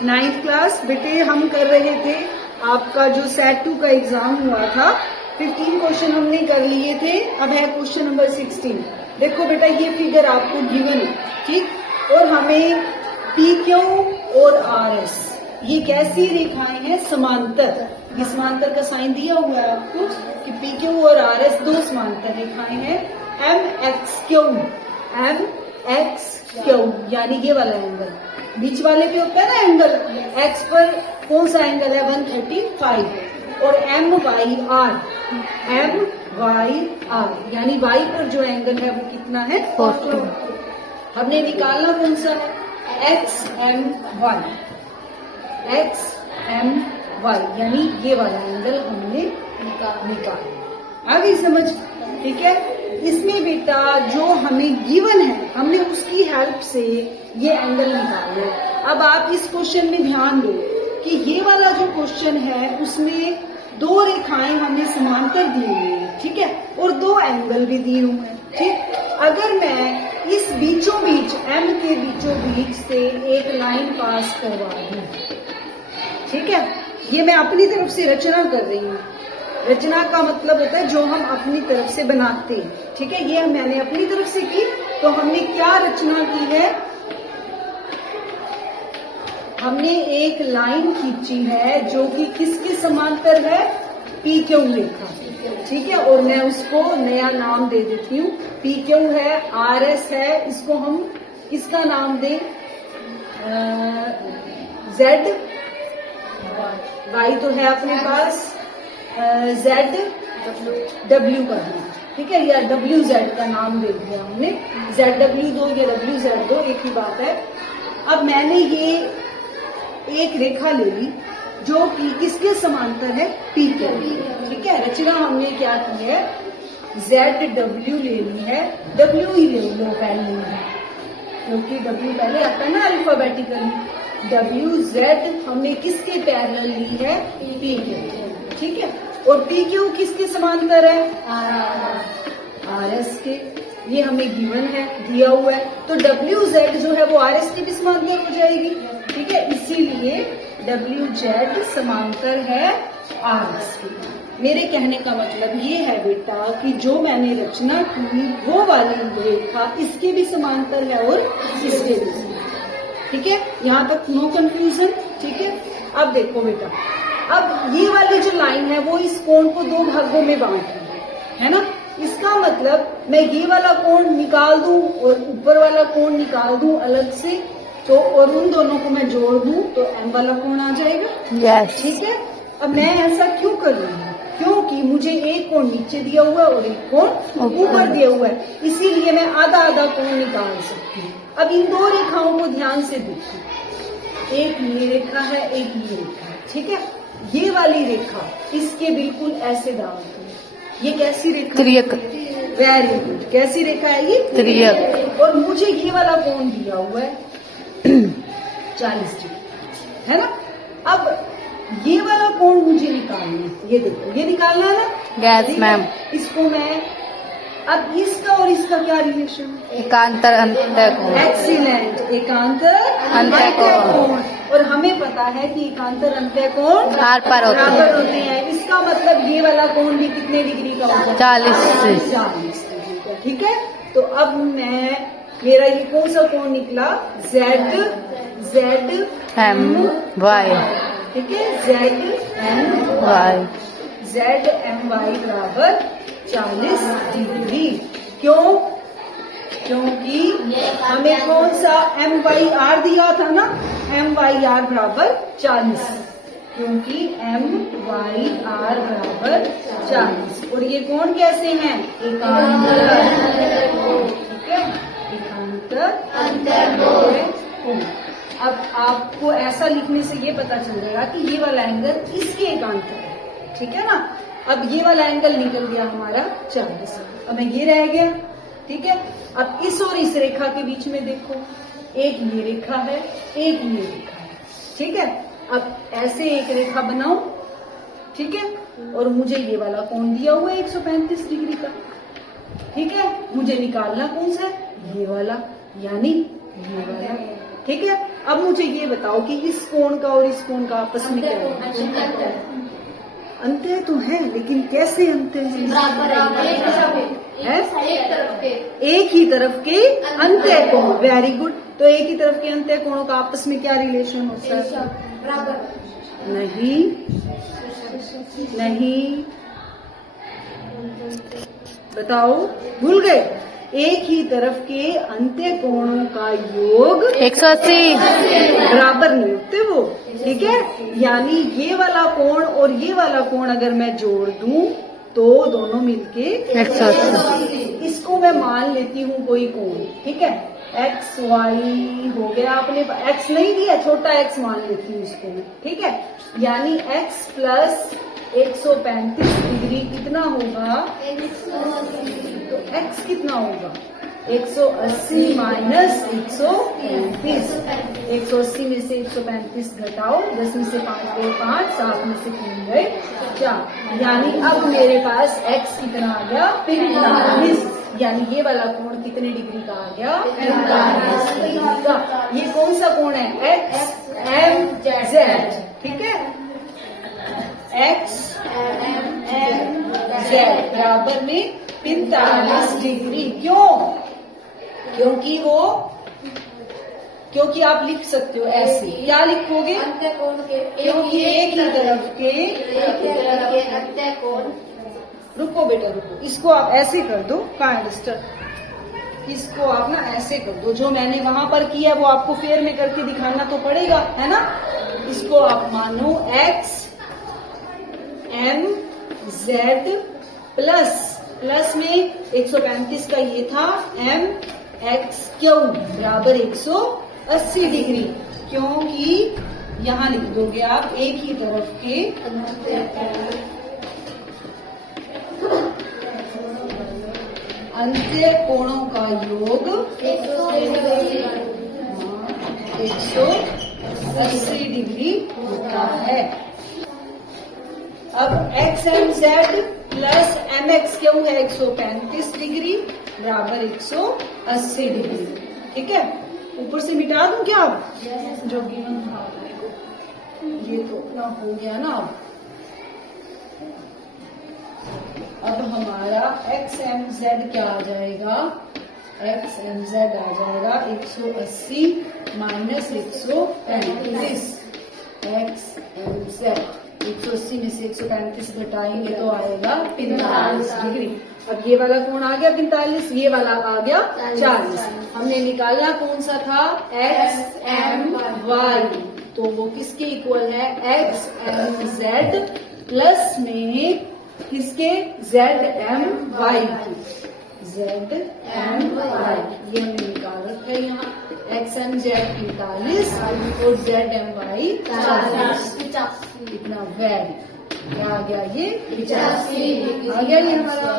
9th class बेटे, हम कर रहे थे आपका जो सेट 2 का एग्जाम हुआ था। 15 क्वेश्चन हमने कर लिए थे, अब है क्वेश्चन नंबर 16। देखो बेटा, ये फिगर आपको गिवन है, ठीक, और हमें पी क्यू और आर एस ये कैसी रेखाएं हैं? समांतर। ये समांतर का साइन दिया हुआ है आपको कि पी क्यू और आर एस दो समांतर रेखाएं हैं। एम एक्स क्यू यानी ये वाला एंगल, बीच वाले पे होता है ना एंगल, एक्स पर कौन सा एंगल है? 135। और एम वाई आर यानी वाई पर जो एंगल है वो कितना है? 40। हमने निकालना कौन सा है? एक्स एम वाई यानी ये वाला एंगल हमने निकाला। आ गई समझ? ठीक है। इसमें बेटा जो हमें गिवन है, हमने उसकी हेल्प से ये एंगल निकाले। अब आप इस क्वेश्चन में ध्यान दो कि ये वाला जो क्वेश्चन है उसमें दो रेखाएं हमें समांतर दी हुई है, ठीक है, और दो एंगल भी दिए हुए हैं, ठीक। अगर मैं इस बीचों बीच एम के बीचों बीच से एक लाइन पास करवा दूं, ठीक है, ये मैं अपनी तरफ से रचना कर रही हूँ। रचना का मतलब होता है जो हम अपनी तरफ से बनाते हैं, ठीक है। ये मैंने अपनी तरफ से की, तो हमने क्या रचना की है? हमने एक लाइन खींची है जो कि किसके समांतर है? पी क्यू रेखा, ठीक है। और मैं उसको नया नाम दे देती हूँ। पी क्यू है, आर एस है, इसको हम किसका नाम दें? जेड, वाई तो है अपने पास, जेड डब्ल्यू का है, ठीक है, या डब्ल्यू जेड का नाम दे दिया हमने। जेड डब्ल्यू दो या डब्ल्यू जेड दो, एक ही बात है। अब मैंने ये एक रेखा ले ली जो कि किसके समांतर है? पी के, ठीक है। रचना हमने क्या की है? जेड डब्ल्यू ले ली है, डब्ल्यू ही ले लो पहले, क्योंकि डब्ल्यू पहले आता है ना अल्फाबेटिकली। डब्ल्यू जेड हमने किसके पैरेलल ली है? पी के, ठीक है। और पी क्यू किसके समांतर है? आर एस के। ये हमें गिवन है, दिया हुआ है, तो डब्ल्यू जेड जो है वो आर एस के भी समांतर हो जाएगी, ठीक है। इसीलिए डब्ल्यू जेड समांतर है आर एस के। मेरे कहने का मतलब ये है बेटा कि जो मैंने रचना की वो वाली रेखा इसके भी समांतर है और इसके भी समांतर, ठीक है। यहाँ तक नो कंफ्यूजन, ठीक है। अब देखो बेटा, अब ये वाली जो लाइन है वो इस कोण को दो भागों में बांट रही है ना। इसका मतलब मैं ये वाला कोण निकाल दूं और ऊपर वाला कोण निकाल दूं अलग से, तो और उन दोनों को मैं जोड़ दूं तो एम वाला कोण आ जाएगा, yes. ठीक है। अब मैं ऐसा क्यों कर रही हूँ? क्योंकि मुझे एक कोण नीचे दिया हुआ है और एक कोण ऊपर दिया हुआ है, इसीलिए मैं आधा आधा कोण निकाल सकती हूँ। अब इन दो रेखाओं को ध्यान से देखिए, एक ये रेखा है, एक ये रेखा है, ठीक है। ये वाली रेखा इसके बिल्कुल ऐसे डालती है। ये कैसी रेखा? त्रियक। Very good. कैसी रेखा है ये? त्रियक। और मुझे ये वाला कोण दिया हुआ है 40 डिग्री, है ना। अब ये वाला कोण मुझे निकालना है, ये देखो, ये निकालना है ना। Yes ma'am. इसको मैं, अब इसका और इसका क्या रिलेशन? एकांतर अंतः कोण। एक्सीलेंट, एकांतर अंतः कोण। और हमें पता है कि एकांतर अंतः कोण आर पर होते हैं। इसका मतलब ये वाला कोण भी कितने डिग्री का होगा? 40 डिग्री का, ठीक है। तो अब मेरा ये कौन सा कोण निकला? जेड एम वाई, ठीक है, जेड एम वाई बराबर 40 डिग्री। क्यों? क्योंकि हमें कौन सा एम वाई आर दिया था ना, एम वाई आर बराबर 40, क्योंकि एम वाई आर बराबर 40। और ये कोण कैसे हैं? एकांतर, ठीक है, एकांतर कोण। अब आपको ऐसा लिखने से ये पता चल जाएगा कि ये वाला एंगल इसके एकांतर है, ठीक है ना। अब ये वाला एंगल निकल गया हमारा 40, अब ये रह गया, ठीक है। अब इस और इस रेखा के बीच में देखो, एक ये रेखा है, एक ये रेखा है, ठीक है। अब ऐसे एक रेखा बनाओ, ठीक है, और मुझे ये वाला कोण दिया हुआ है 135 डिग्री का, ठीक है। मुझे निकालना कौन सा है? ये वाला, यानी ये वाला, ठीक है। अब मुझे ये बताओ कि इस कोण का और इस कोण का आपस में क्या है? अंतर तो है, लेकिन कैसे अंतर है? एक ही तरफ के अंत्य कोण। Very good. तो एक ही तरफ के अंत्य कोणों का आपस में क्या रिलेशन होता है? नहीं, नहीं, बताओ, भूल गए? एक ही तरफ के अंत्य कोणों का योग 180 बराबर नहीं होते वो, ठीक है? यानी ये वाला कोण और ये वाला कोण अगर मैं जोड़ दूं तो दोनों मिलके 180। इसको मैं मान लेती हूँ कोई कोण, ठीक है? एक्स वाई हो गया, आपने एक्स नहीं दिया, छोटा एक्स मान लेती हूँ इसको मैं, ठीक है? यानी एक्स प्लस 135 डिग्री कितना होगा? तो एक्स कितना होगा? 180 माइनस 135। 180 में से 135 घटाओ, 10 में से 5 गए 5, 7 में से 3 गए 4। यानी अब मेरे पास एक्स कितना आ गया? 45। यानी ये वाला कोण कितने डिग्री का आ गया? 45 डिग्री का। ये कौन सा कोण है? एक्स एम जेड, ठीक है? एक्स एम जेड बराबर में 45 डिग्री। क्यों? क्योंकि आप लिख सकते हो ऐसे। क्या लिखोगे? क्योंकि एक ही तरफ के अंत्य कोण। रुको बेटा रुको, इसको आप ऐसे कर दो, काइंड इसको आप ना ऐसे कर दो। जो मैंने वहां पर किया वो आपको फेयर में करके दिखाना तो पड़ेगा, है ना? इसको आप मानो एक्स एम जेड प्लस में 135 का ये था एम एक्स क्यू बराबर 180 डिग्री। क्योंकि यहाँ लिख दोगे आप एक ही तरफ के अंत्य कोणों का योग 180 डिग्री होता है। अब X M Z plus M X Q है 135 डिग्री बराबर 180 डिग्री, ठीक है? ऊपर से मिटा दूं क्या अब? जो गिवन था ये तो अपना हो गया ना। अब हमारा एक्स एम जेड क्या आ जाएगा? एक्स एम जेड आ जाएगा 180 माइनस 135। एक्स एम जेड 180 में से 135 घटाएंगे तो आएगा 45 डिग्री। अब ये वाला कोण आ गया 45, ये वाला आ गया 40। हमने निकाला कौन सा था? X M Y. तो वो किसके इक्वल है? एक्स एम जेड प्लस में किसके? जेड एम वाई की। जेड एम वाई ये हमने निकाल रखा है यहाँ। एक्स एम जेड 45 और जेड एम वाई 40। इतना वेरी क्या आ गया? ये 85 आ गया ये हमारा।